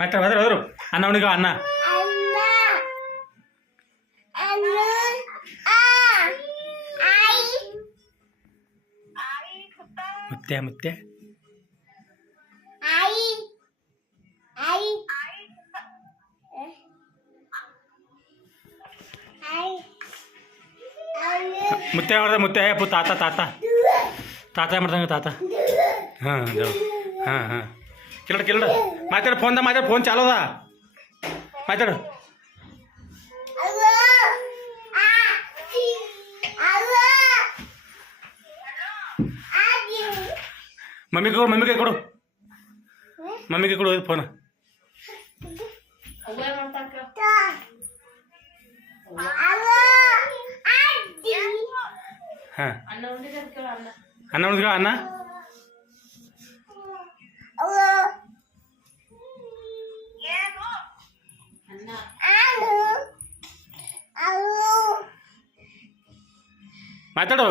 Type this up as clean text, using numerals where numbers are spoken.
ಮಾತಾಡ ಹೋದ್ರು ಅಣ್ಣ ಅವನಿಗೆ ಅಣ್ಣ ಮುತ್ತೆ ಮುತ್ತೆ ಮುತ್ತೆ ಮಾಡ್ದೆ ಮುತ್ತೆ ಪು ತಾತ ತಾತ ತಾತ ಮಾಡ್ದಂಗೆ ತಾತ ಹಾಂ ಹಾಂ ಹಾಂ ಕಿಲ್ಲಡ ಮಾತಾಡು ಫೋನ್ದ ಮಾತಾಡು ಫೋನ್ ಚಾಲೋದ ಮಾತಾಡು ಮಮ್ಮಿಗೆ ಕೊಡು ಮಮ್ಮಿಗೆ ಕೊಡು ಫೋನ್ ಹಾಂ ಅಣ್ಣ ಉಂಡಿಗ ಅಣ್ಣ ಮಾತಾಡು